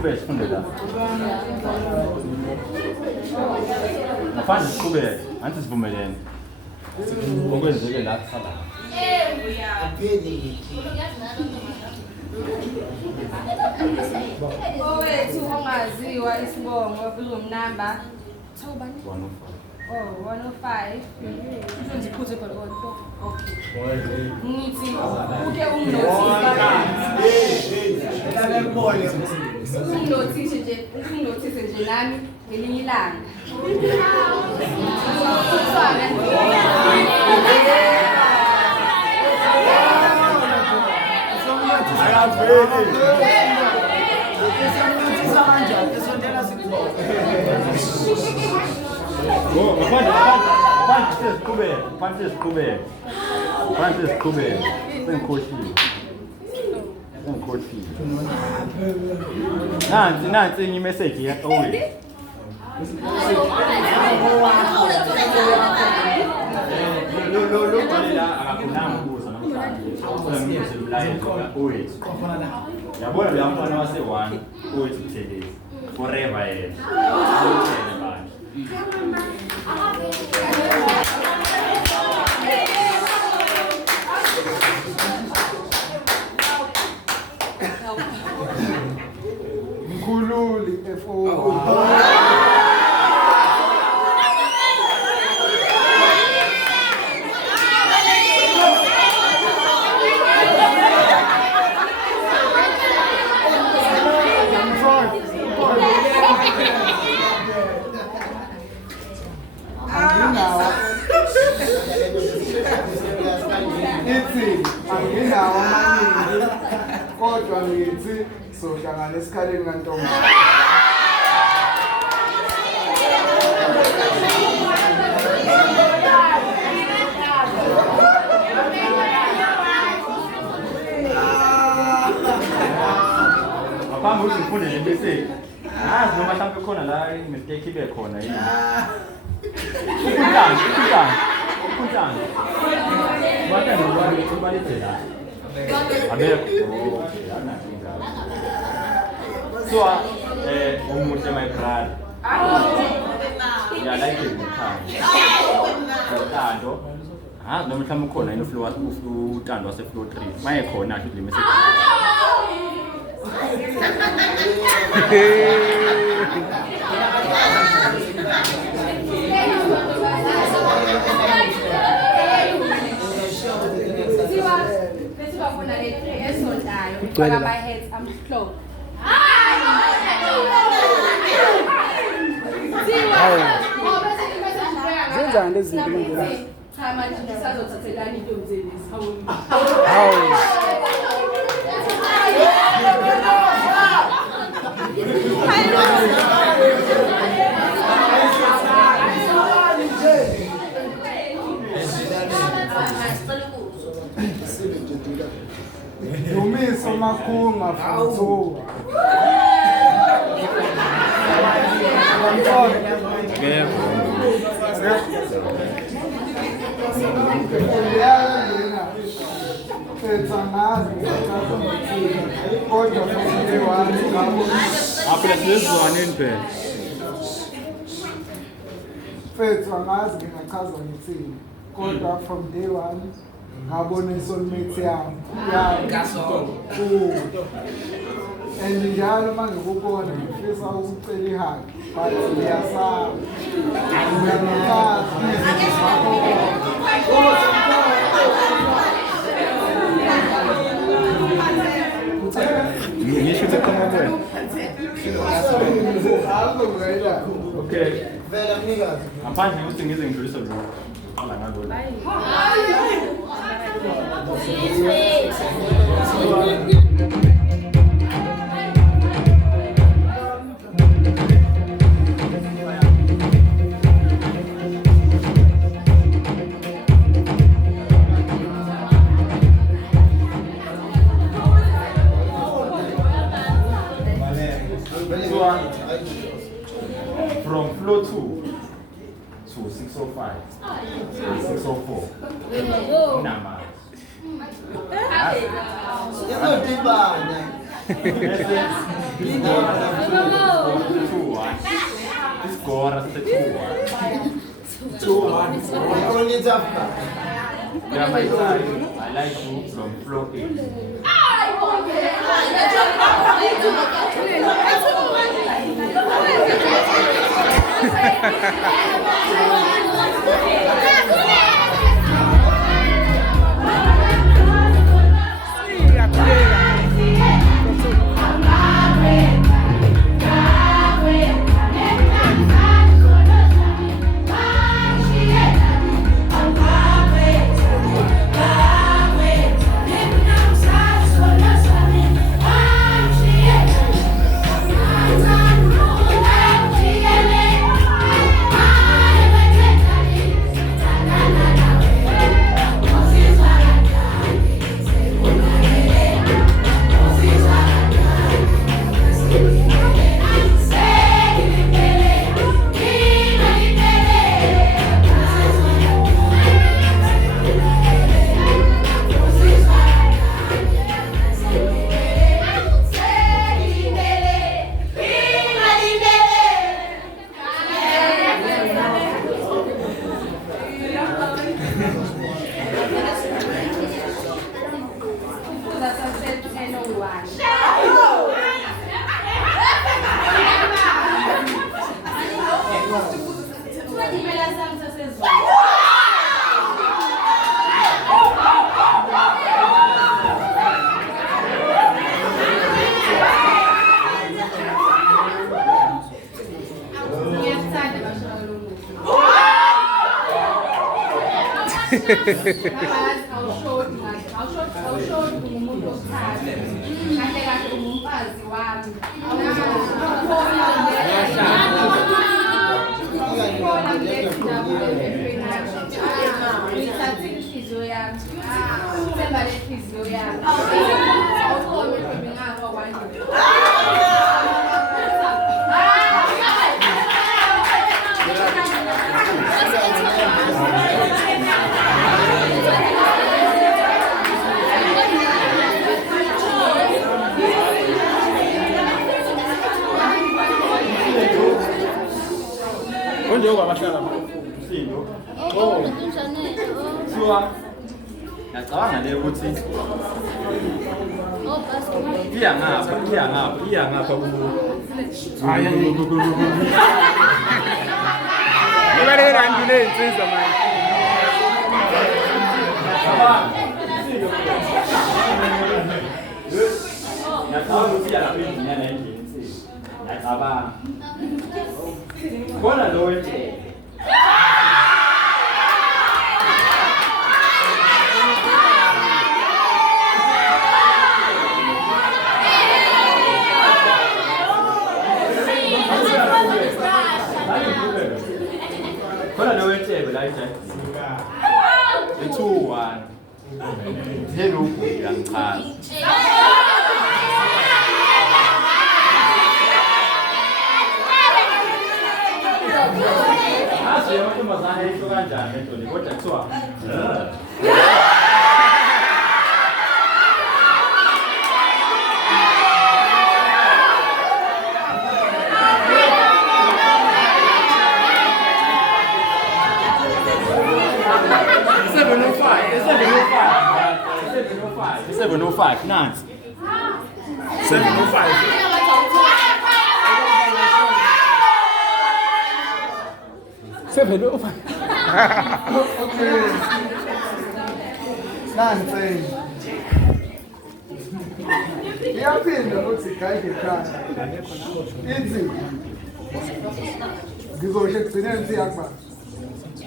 siqhubeke sifunde la. Ngaphandle siqhubeke, anti sivumelene. Okwenzeke la kusala. Owethu ongaziwa isibongo uzomnamba 105. Ngiphuthe khona okay. Ngithi uke umnothise nje nami ngelinye ilanga. Francis Kube. Nansi enye message ya Owe. Lo la akakhuluma ukuza namhlanje. Ngizwe umlayezo kaOwe. Yabona lo mfana wase1 uthi kuthele forever yena. Mkhululi F4. Anginawo amaningi kodwa ngithi sohlangana esikhaleni kantombi. Apha uzifunde le message. Noma mhlawumbe khona la mistake ibe khona yini. Ukuntanga. Mata ngibani kubalithela. Abekho. So umuhle my brother. Yeah, like it. Utando. Noma mhlawumbe khona ino floor utando wase floor 3. Maye khona athi le message. My head, I'm close. Zenzani lezi zinto nje? Cha manje ngisazothathelana into mzeni sawuni. Dumiso makhunga futhi. Kodwa from day one ngabona isoulmate yami and njalo mangikubona ngifisa ukucela ihaki but ngiyasaba Ngisho ukuthi come on. Okay. Vela mnikazi. Ngaphandle ukuthi ngize ngidlulise lo. Qala ngalo. From floor 2 to 605, 604. Nama. Score 2-1. Only Jaffa. Yeah, my side. I like you from floor 8.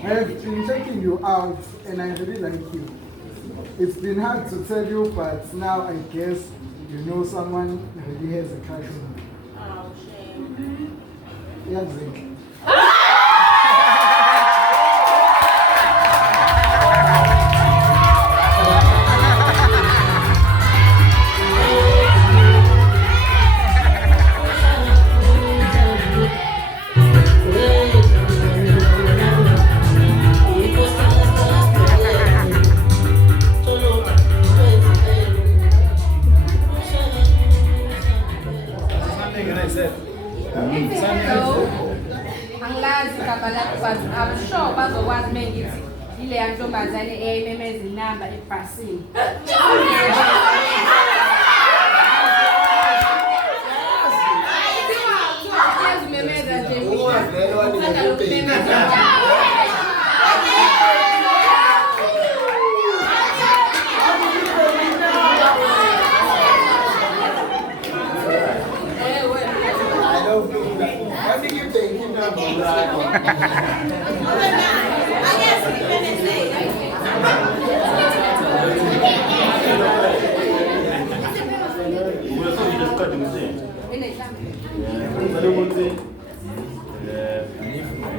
I've been checking you out and I really like you. It's been hard to tell you, but now I guess you know someone really has a crush on you. Oh, shame. Yeah, Zeke. ile yantombazane eyayimemeza inamba ebhasini. Uyazimemeza nje.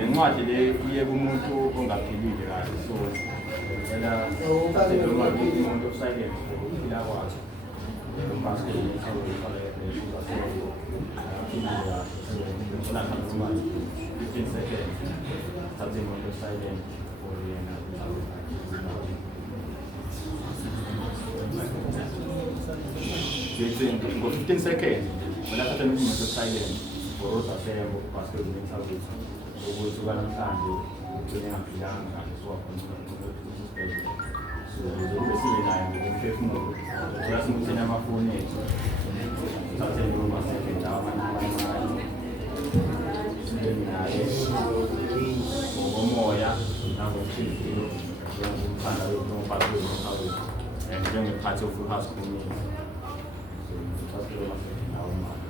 Incwadi le iye kumuntu ongaphilile kahle so ela noma umuntu osilent ukuphila kwakhe umbaswe ngesawo lefanele uzasebenza la kanzima 15 seconds tathi umuntu osilent for yena for 15 seconds wena thatha umuntu osilent for uzasebenza parce que umenza ukuthi namhlanje ngingaphilanga kahle so kube sibe nayo ngokumphefumulo uyasimuthena amafoni ethu uthathe noma sebenza amanye naye ngomoya nangokuhliziyo njengokuthanda nomphathi wezomkhawulo njengephathi of house community uthathe noma sebenza amanye.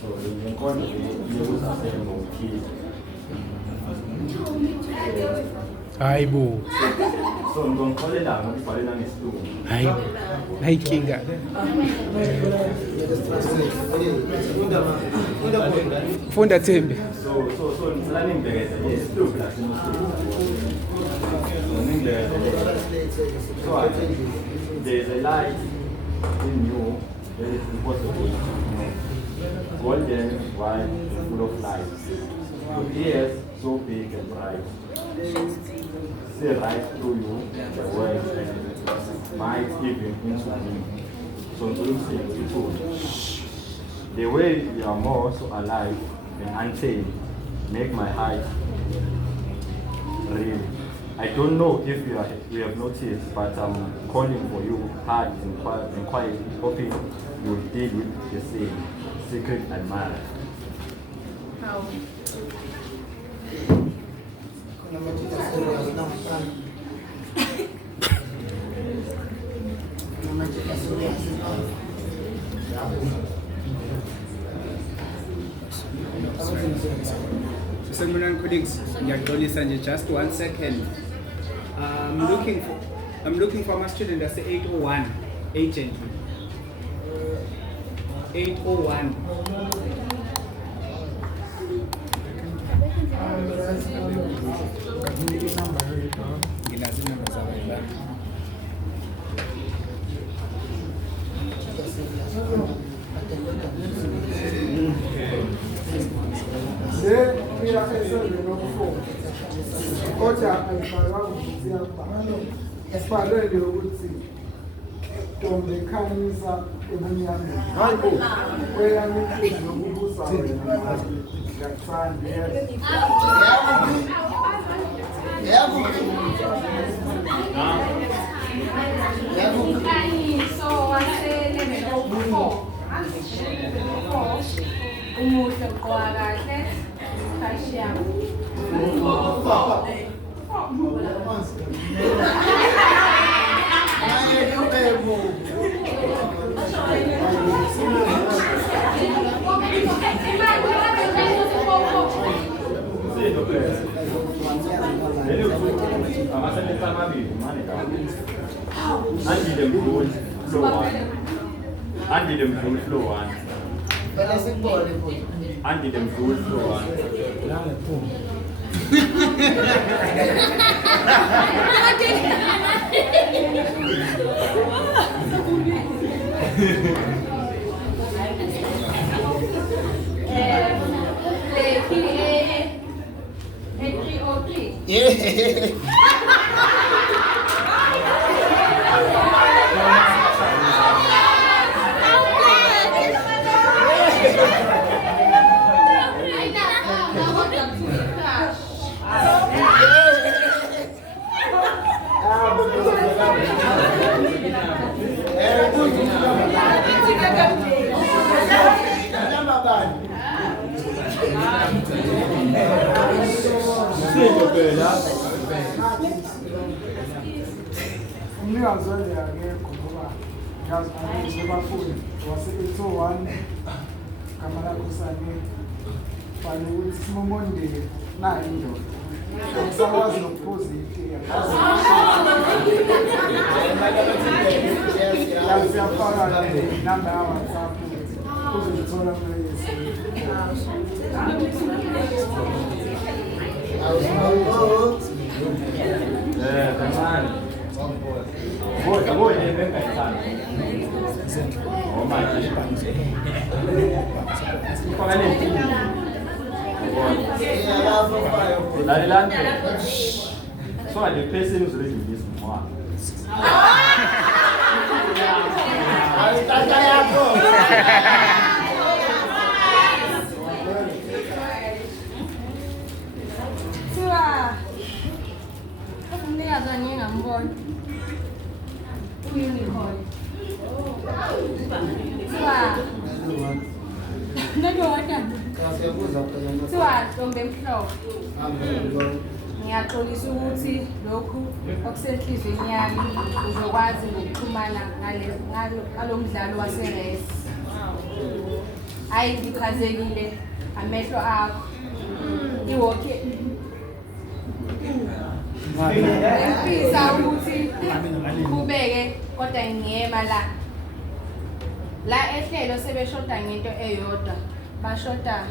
So in Congo, you use a same key. Aibu. So I'm going to call it out. I'm going to Hai kinga. Funda tembe. So learning the yes, two class in so there's a light in you that is impossible. Golden, white, full of light. Your ears so big and bright. See right through you the words and might even into me. So the way you are more so alive and untamed make my heart real. I don't know if you have noticed, but I'm calling for you hard and quiet, hoping you will deal with the same secret admirer. How? So Seminary colleagues, just 1 second. I'm looking for my student that's 801 agent. 801. Esiphalele ukuthi Ntombi ekhanyisa ebunyameni. Hayibo. Kweyami inhliziyo yokubusa wena manje. Ngiyakuthanda Umkhanyiso wase-level 4. Umuhle uqoka kahle. Khashiyam. Umnikazi wale akekho ngoba ngiyazi ukuthi bafuni wase-801 igama lakho sane fane ukuthi Simomondeni nayo indoda angisakwazi nokuphuza itiya siyafaka inamba ya-WhatsApp uzozithola mleyesi So the person who's reading this one. Ngiyaxolisa ukuthi lokhu okusenhlizweni yami uzokwazi ukuxhumana ngalo mdlalo wase-race. Hayi ngichazekile amehlo akho. Iwokhe. Ngifisa ukuthi kubeke kodwa ngiyema la. La ehlelo sebeshoda ngento eyodwa. Bashoda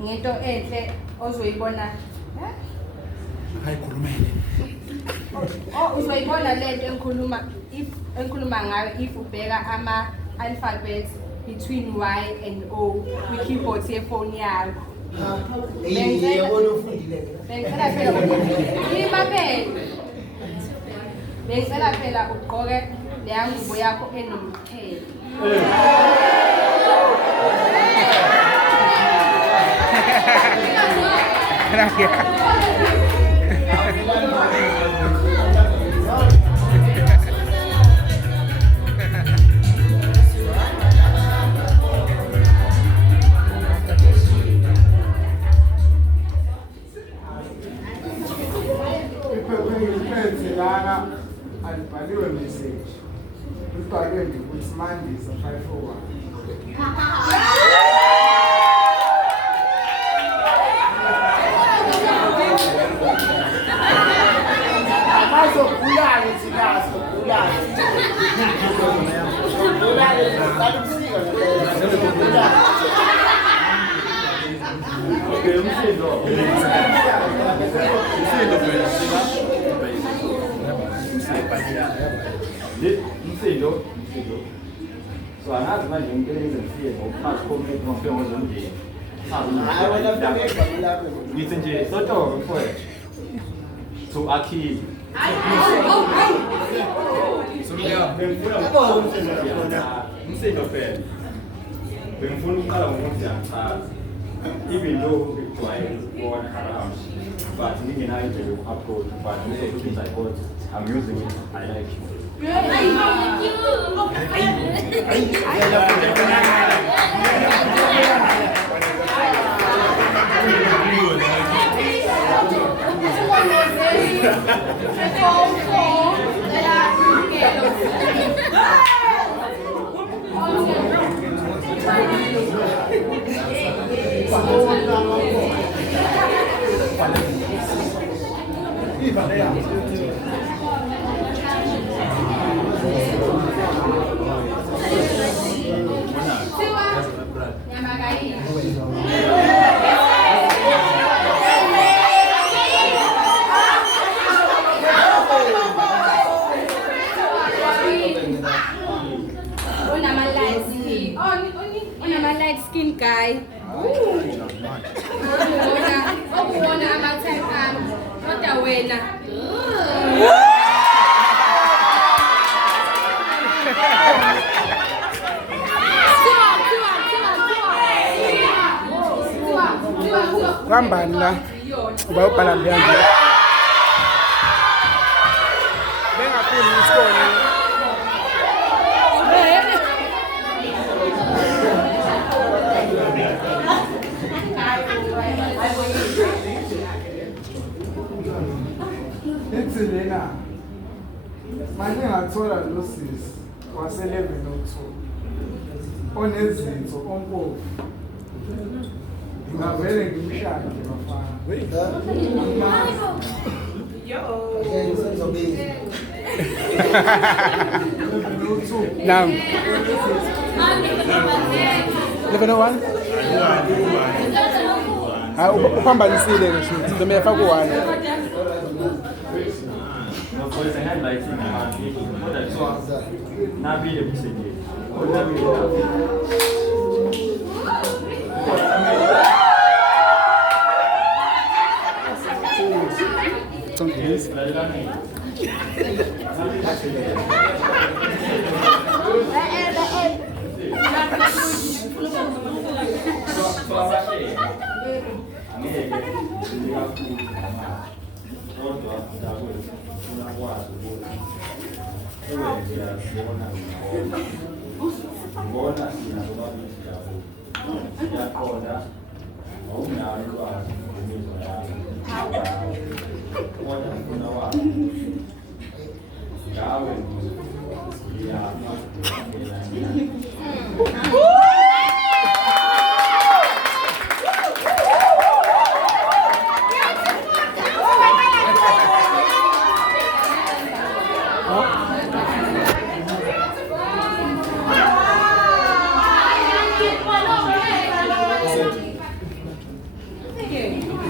ngento enhle ozoyibona. Hayikhulumele. Uzoyibona lento engikhuluma ngayo if ubheka ama-alphabets between Y and O kwi-keyboard yefoni yakho. Bengicela phela ugqoke leya ngubo yakho enomqhele. alibhaliwe message libhalwe nje ukuthi Mandiza 501 Bazogulana thinaso gulana. Gulana qalubusika ngeke. Okay, umsindo so angazi manje ngikwenze ngifike ngokuphatha comment ngofike ngozondini Hayi wena ufike egama lakho. ngithi nje sotoko mfowethu to Akili umsindo phela bengifuna ukuqala ngokuthi ngiyachaza even though ngijwayele ukubona around but ngingenayo indlela yoku-approach but most things I got I'm using it I like it. light skin guy. Ukubona ama-time ami kodwa wena Kwambani la bayobhala leyanto bengafuni isikole ngathola lo sisi wase-1102 onezinso ompofu ngavele ngimshade bafana. Naam. 1101. Hayi uphambanisile ngisho noma yafaka u1. No, pues en el like sin más, por eso na vida que se dice. Otra vida.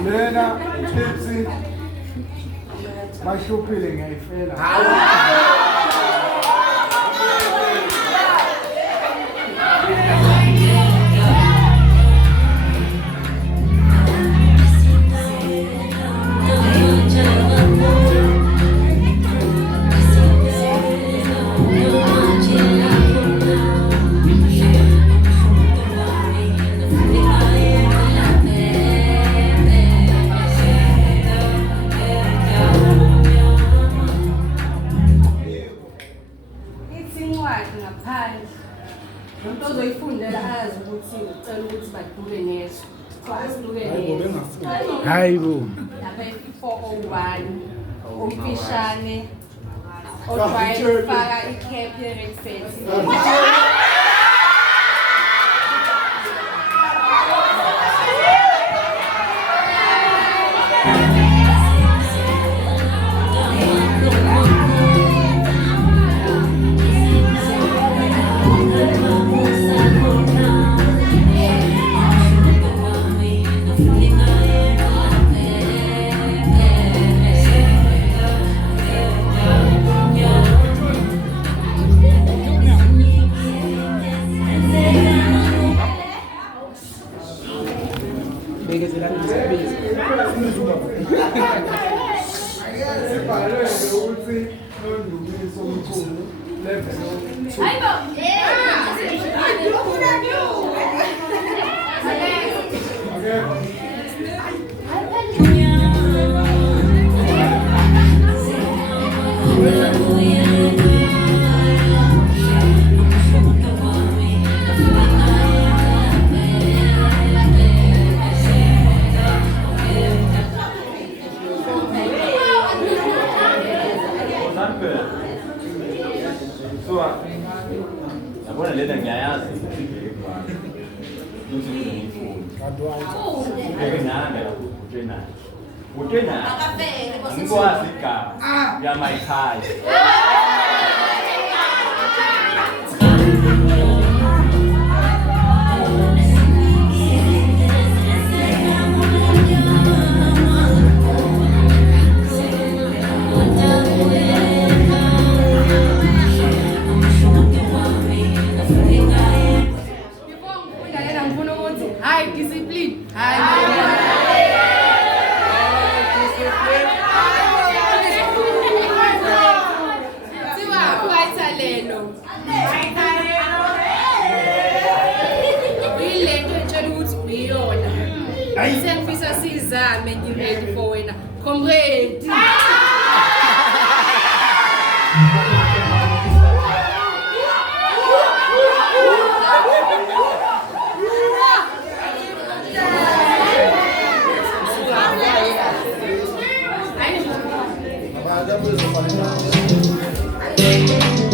Lena tipsy bashuphile ngiyayifela. Hayi bo. Lapha 401 umfishane ofaka i-cap ye-red face. Sengifisa sizame ngiready for wena. Comrade. Thank you.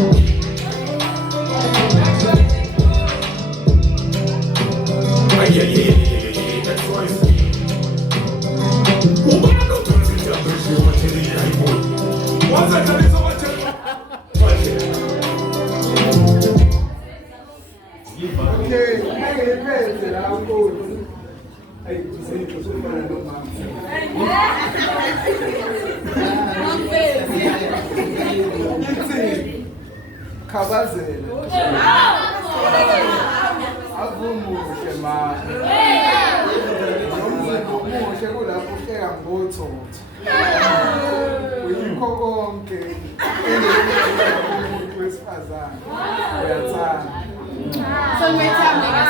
Okay, ngeke la Nkosi. Hey, zinto sofana nomama. Khabazela. Avumuhle mama. Umuhle kulapho uhleka ngothotho. Uyikho konke umuntu wesifazane. Uyathanda. So we're having a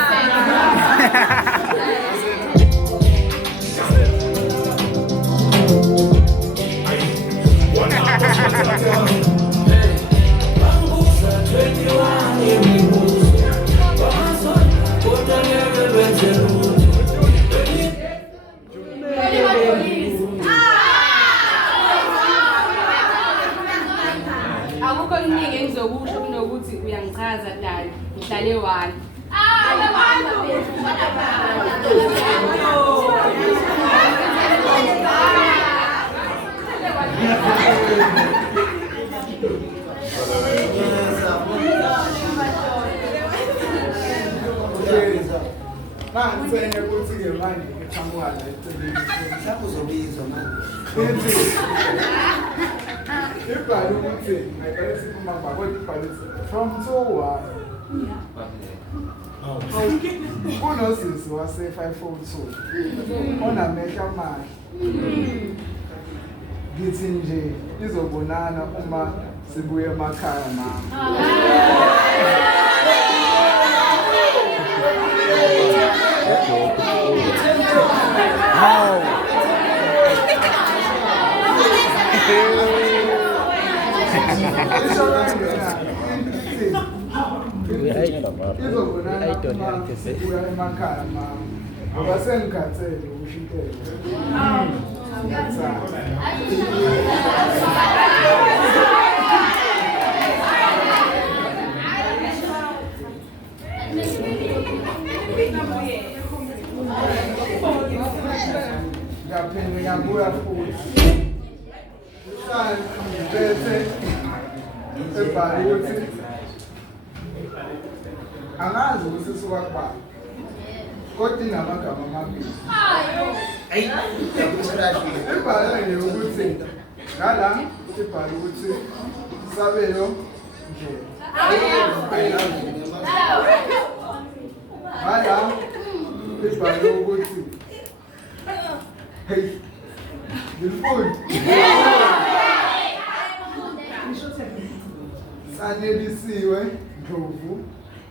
akukho kuningi engizokusho kunokuthi uyangichaza dali ngihlale one. Ngithenge ukuthi ke manje ngiqhamuka la eceleni mhlawumbe uzobizwa manje. Ibhalo ukuthi ngeke sikhuluma ngakho ibhalo from 2:1. Unosisi wase 502 onamehlo amahle. Ngithi nje izobonana uma sibuye emakhaya mama. Ngabuya futhi bese ebhali ukuthi angazi ukuthi suka kuba kodwa inamagama amabili ebhali ukuthi ngala ebhali ukuthi sabelo nje ngala ebhali ukuthi hey, Dilfun. Sanelisiwe Ndlovu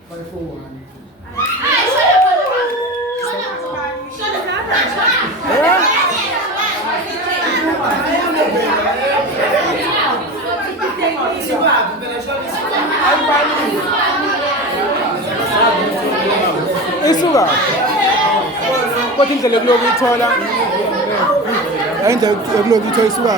541. Isuka. Kodwa indlela yokuloku ithola. Indlela yokuloku ithola isuka.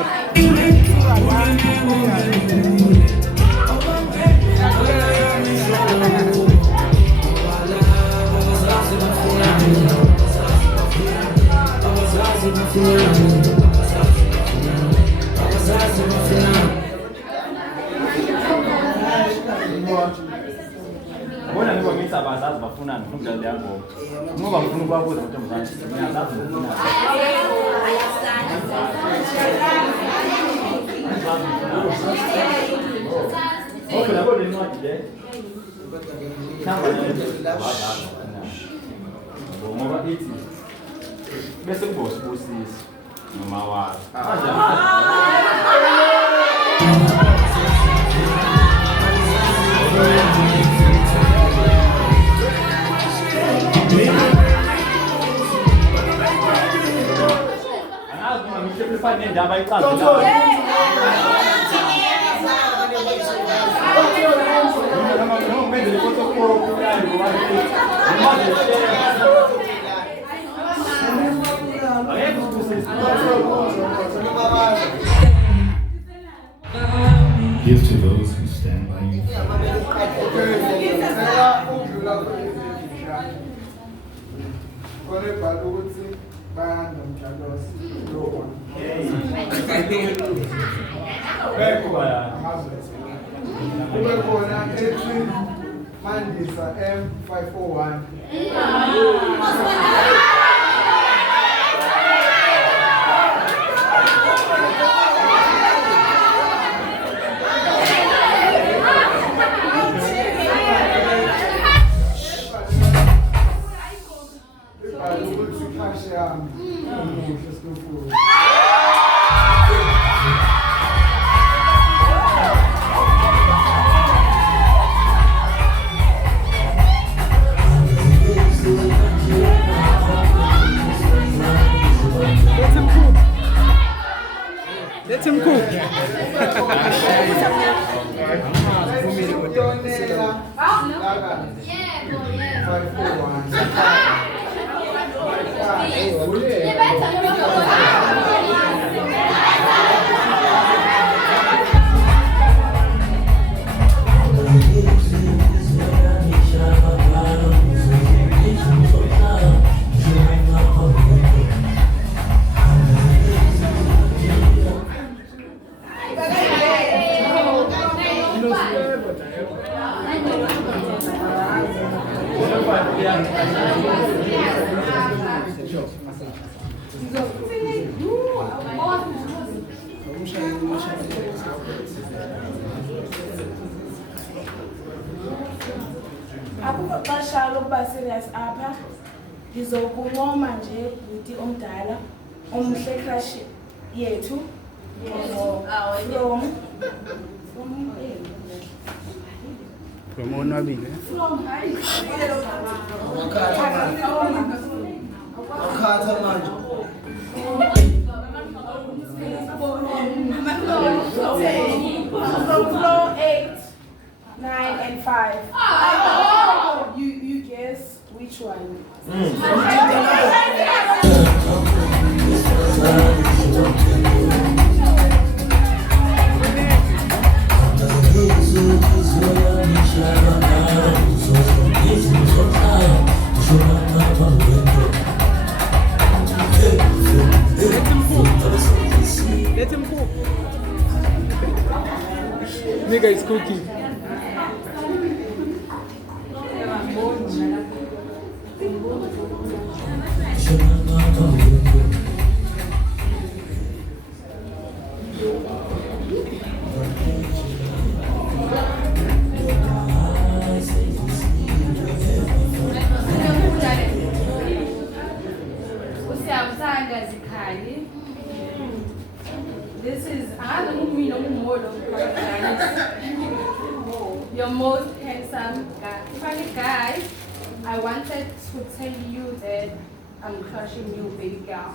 Mbona ngiba ngithi abazazi bafunani ngomdlalo yango. Ngoba ngifuna ukubabuza ukuthi mzansi ngiyazazi ngifuna. Okay, labo le ncwadi le. Khamba abazazi. Ngoba ithi bese kuba usibusisi noma wazi. Fane ndaba ichaza la. Não, mas ele botou por aí, Give to those who stand by you. Mandisa M501. Let him cook. Akukho xesha lokuba serious apha. Ndizokuncoma nje bhuti omdala omhle crush yethu From onwabile. Akhatha manje. From floor 8, 9 and 5. You guess which one? Let him cook. Nigga is cooking. This is your most handsome guy. Funny guys, I wanted to tell you that I'm crushing you, baby girl.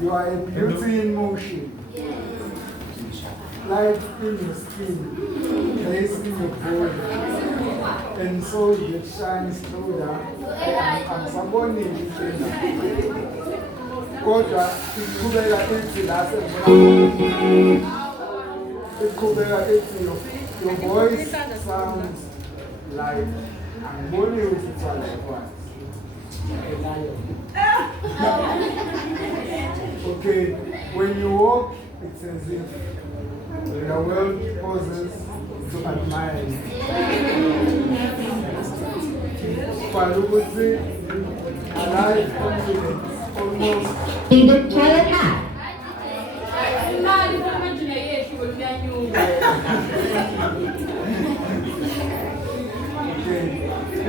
You are a beauty in motion. Light in your skin, place in your body, and so it shines through that. I'm somebody in Kodwa, ikubeka ethi la ikubeka ethi your voice sounds like angiboni ukuthi it's like what. Okay, when you walk, it's as if the world pauses to admire you. Palubuzi, alive, confident, almost. In the toilet hat.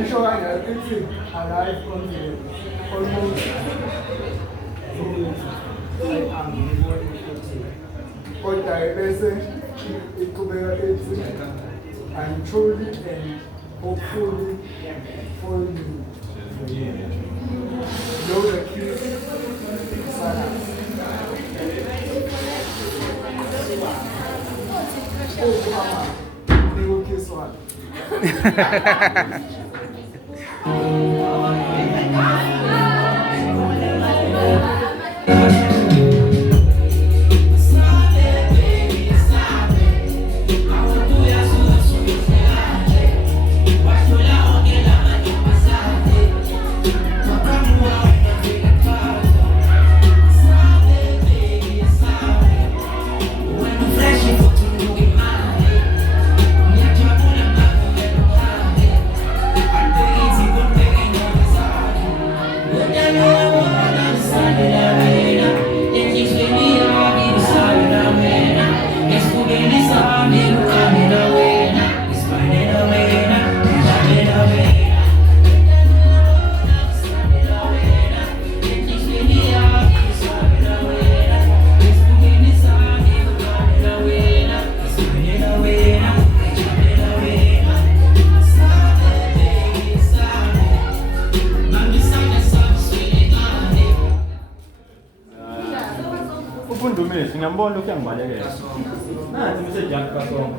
Isho kangaka ithi arrive on the almost kodwa bese iqhubeka ethi I'm truly and hopefully for you. Know the kiss oh mama, they will kiss one. Ngiyambona lokhu yangibalekela. Nansi message yakho kaSongo.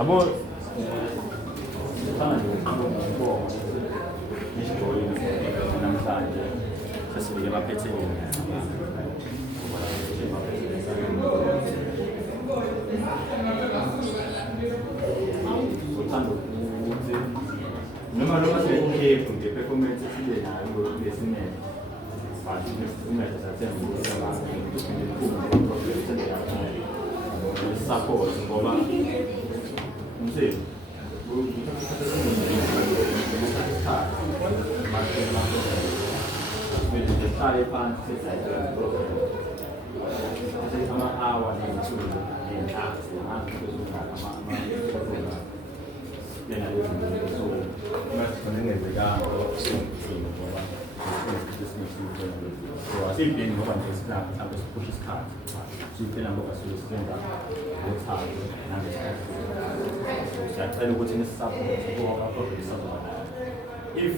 Abo namhlanje sesifike baphethe noma noma sekukhefu nje performance sibe nayo lesinye but umele sathenga ukuthi abantu support ngoba umsebenzi Saya pasti saya sama awal itu yang aku suka sama yang ada so mas mendengar juga so así bien no van a estar a los pushes card si tienen boca su esquina what's happening and saya tahu what ini support apa apa support if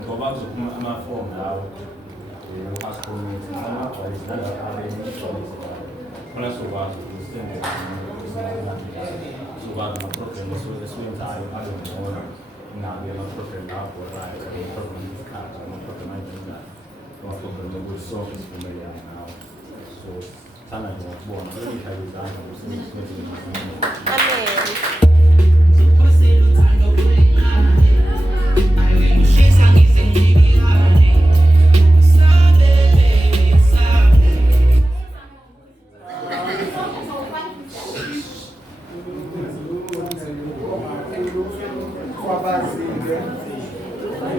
ngoba ama form lawo has community sama apa istilah ada ini kalau sobat sistem sobat ma program su entire ada orang nah dia ma program apa orang program ma program ini ma program itu service kemudian now so sana yang buat ini harus ada Amen.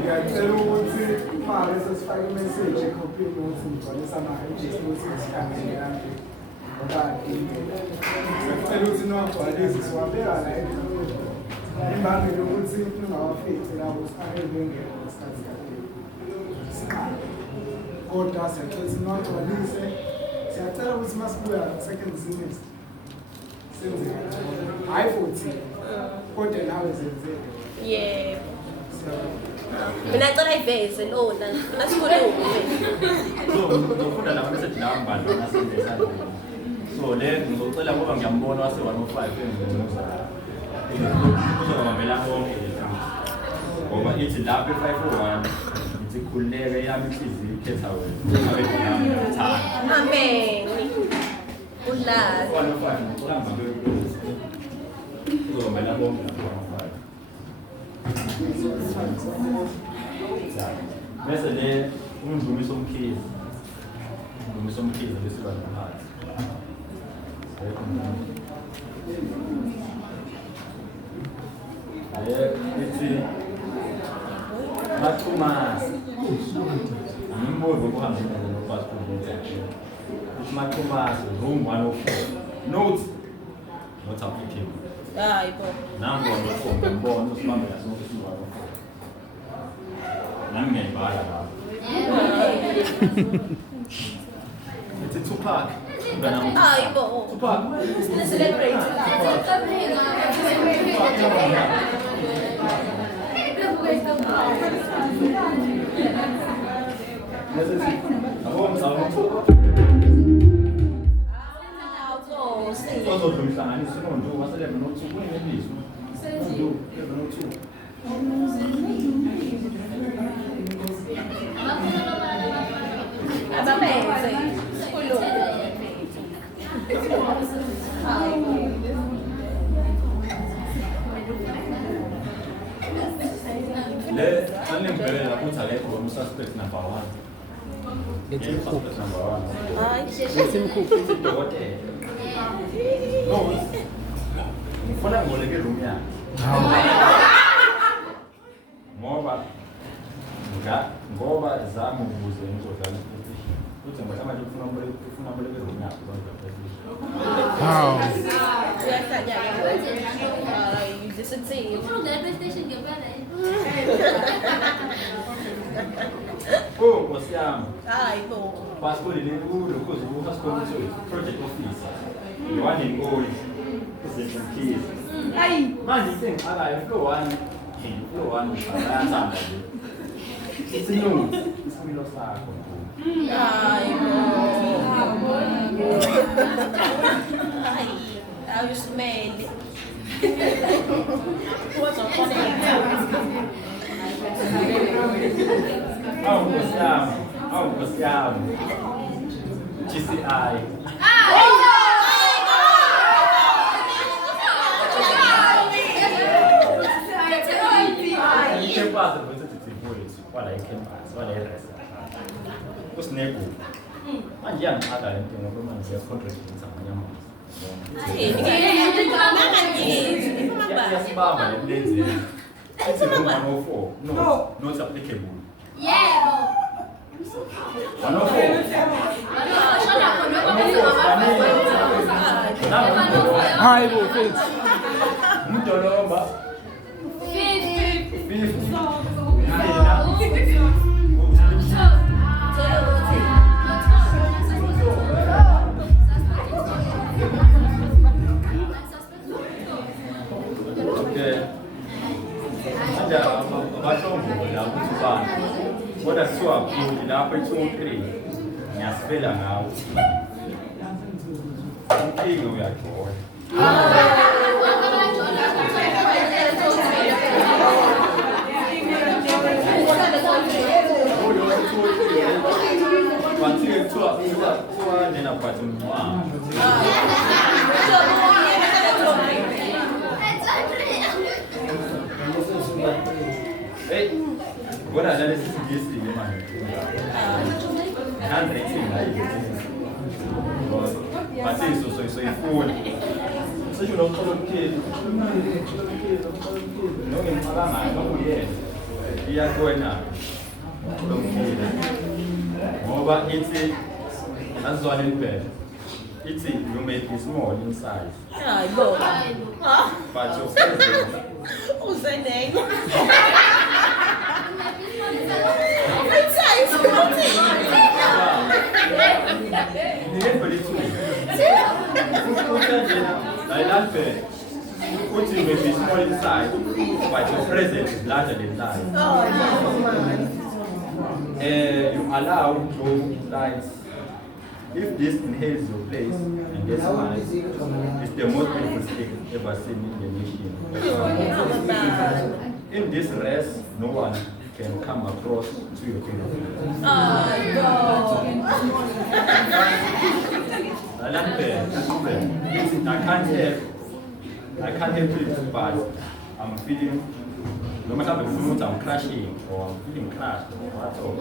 ngiyacela ukuthi manje sesifake imessage ekhopini ukuthi ngigcwalisa ama-agents ukuthi ngisikhangelele kanti okanye ngicela ukuthi niwagcwalise siwabeka la endlini imbangela ukuthi ningawafithi lawo angengengekho ngesikhathi siqala kodwa siyacela ukuthi niwagcwalise siyacela ukuthi masibuya second semester senzeka hayi futhi kodwa nawe zenzeke Yeah. Mina ngicela iveze lona nasikhulume. So ngizofunda la message la mbalo nasendesa. So le ngizocela ngoba ngiyambona wase 105 engizomuza. Uzobambela konke ngoba ithi lapha 501 ithi khuleke yami inhliziyo ikhetha wena. Abe yami ngithanda. Amen. Ulala. 105 ngicela ngibambe uzobambela konke la 105. Bese le umvumiso omkhizi besiba ngaphansi ithi Mathumas ngimbuzo kuhamba nopassport It's my class, room 104. Note, not applicable. Number 104, the bond was not as much as 104. It's a Tupac. Tupac. Suspect number 1. It's him cook. Suspect number 1. It's him cook. No, for that one, get room here. More about Goba Zamu was in total. Put some time to number room now. Wow. You disagree. Oh, what's that? Passport in the because who has come to project office. The one in gold is the keys. Man, you think I go one, it's a no. It's a little star. How you smell? What's up? Oh, GCI. You can pass the positive bullets while I can pass, while I rest. What's next? And young other anything of women just contradicting some young ones. Yes, Baba, it's a room 104. No, not applicable. Yeah. 104. Hi, Bo, Fitz. Mutolomba. 50. Sua put it up to 3. Spell now. Okay, we are for. Hey, what are the but this is also so food. So you don't call them kids. No, in Palama, no, yes. We are going now. Over 80, that's one in bed. 80, you make it small in size. But your president. Who's the name? Put him with his small inside, but your presence is larger than life. You allow to light. If this inhales your place and gets mine, it's the most beautiful thing ever seen in the nation. In this rest, no one can come across to your kingdom. I can't help it, but I'm feeling, no matter the food I'm crashing or I'm feeling crashed or what all.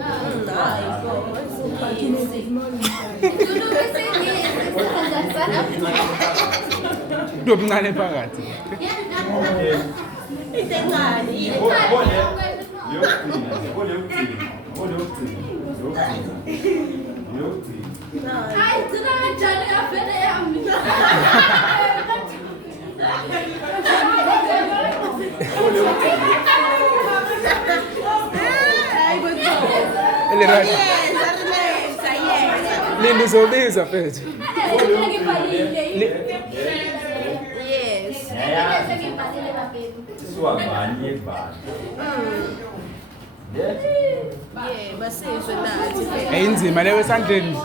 Domnane pagati. Linda uzobiza mfethu. Yes. Siwabanye ebhani. Yeah. Yeah, basizwe nathi. Ayinzima lewe esandleni.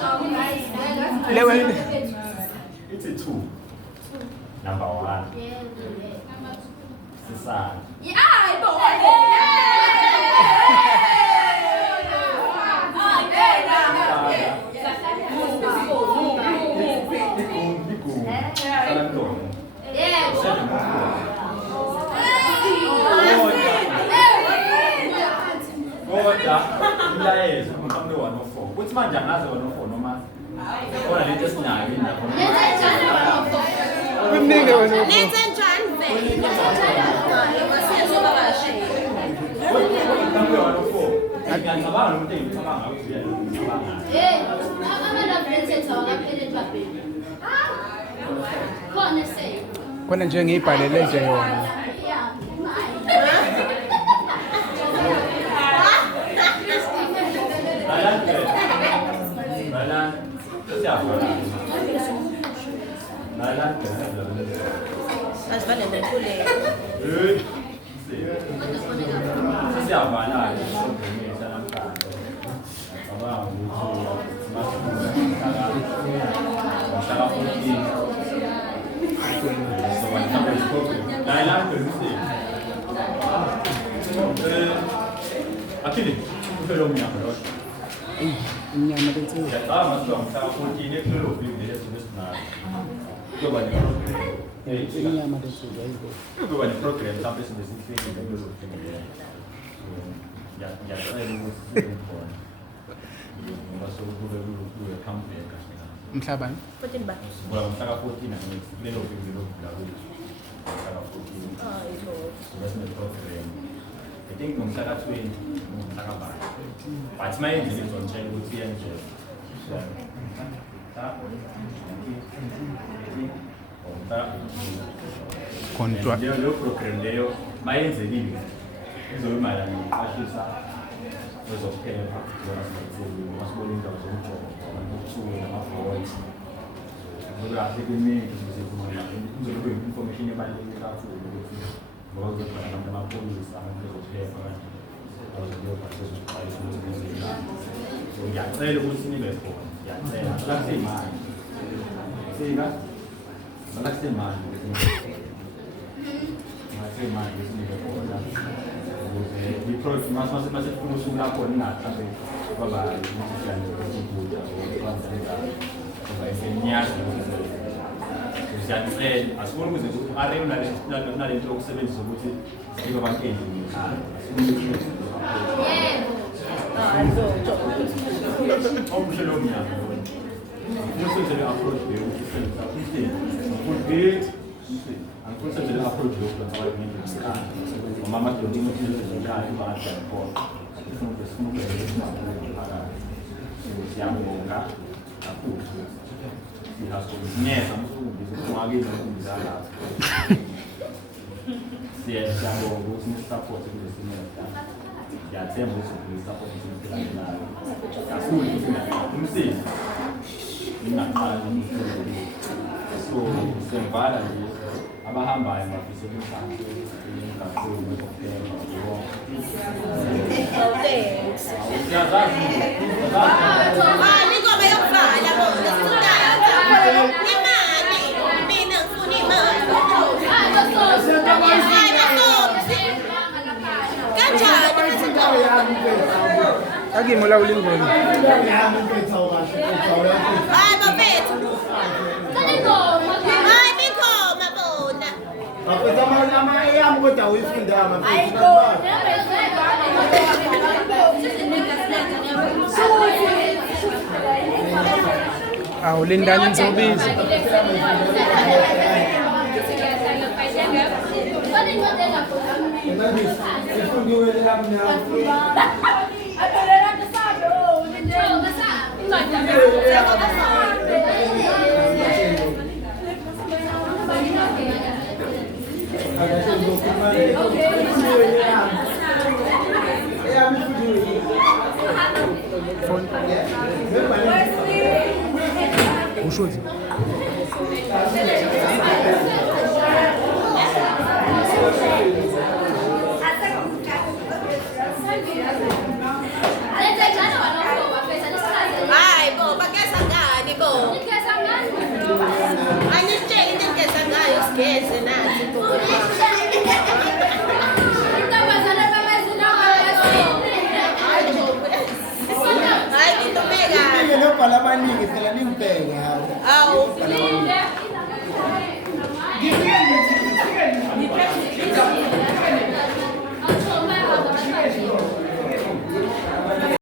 Lewe It's a 2. Number 1. Sisana. Kodwa umlayezo umuntu wa-104 kuthi manje angazi wa-104 noma khona lento esinayo kumningi wena. Nenze njani vele? Basizwe babashe. umuntu wa-104 ngiyacabanga nomuntu engicabanga ukuthi uyacabanga Khona nje ngiyibhalele nje yona. Asivale nekhule. Siyabana Akili, ufelo mnyama. Inyama lenziwe. Yaqala mhlawumbe 14 ekulelo vimbi lesonesinayo. Kuba ne Inyama lenziwe yibo. kuba ne program mhlawumbe esinezinhlelo kulelo vimbi. Yaqala ukuthi khona. Ngaso kube kuwe campaign kahle. Mhlabani? 14 ba? Ngoba mhlaka 14 kulelo vimbi lokudla kwethu. Mhlaka 14. Yebo. Bese ne program. I think ngomhlaka 20 ngomhlaka bani. But manje ngizongitshela ukuthi yenze. Kontwa. Leyo program leyo bayenzelile. Izoyimala ngiqashisa ezokuphepha zona zezulu masibona indawo zomjovo nokuthula nama-voice. Kahle kuningi kuzobe information ebaluleke kakhulu ukuthi ngoba kuzokhona abantu amapholisa abantu bezokuphepha so ngiyacela ukuthi nibe khona ngiyacela akusemali sika akusemali akusemali ukuthi nibe khona ukuze i-project masifuna usuku lakho ningahambe kwaba ukuthi siyanukudla ngoba ngiyazi ukuthi siyacela asifuni ukuze u-RM nalento yokusebenzisa ukuthi sibe abantu endlini omshelo omnyama umusenzele approach le ukusebenzisa ukuthi angikusenzele approach le ukuthi ngiyisikhala noma amadodini okusebenzayo imbathi khona sifuna ukubheka siyabonga kakhulu siyasokuzinyeza msukubiza ukungakile ukuzala siyabonga ukuthi nisisupport kule simeta yathemba ukuthi support isilandelayo kakhulu umsebenzi ingaqala nomsebenzi so siyabhala nje abahambayo bafise umhlaba kakhulu ngokuphela yiwo Thanks. siyazazi Ingoma yokuvala bona sinayo. Imali. Mina ngifuna imali. Akimo la ulingoni. Hayi bafethu. Hayi bikhoma bona. Bafethu ama kodwa uyifunda amafethu. Awu lindani nizobiza. Ay, bo, bagesa ngani bo? Anitshela into engeza ngayo sigeze nathi bo. Hayi ngitomeka. Nginobhala abaningi phela nimbheke hawo. Awu.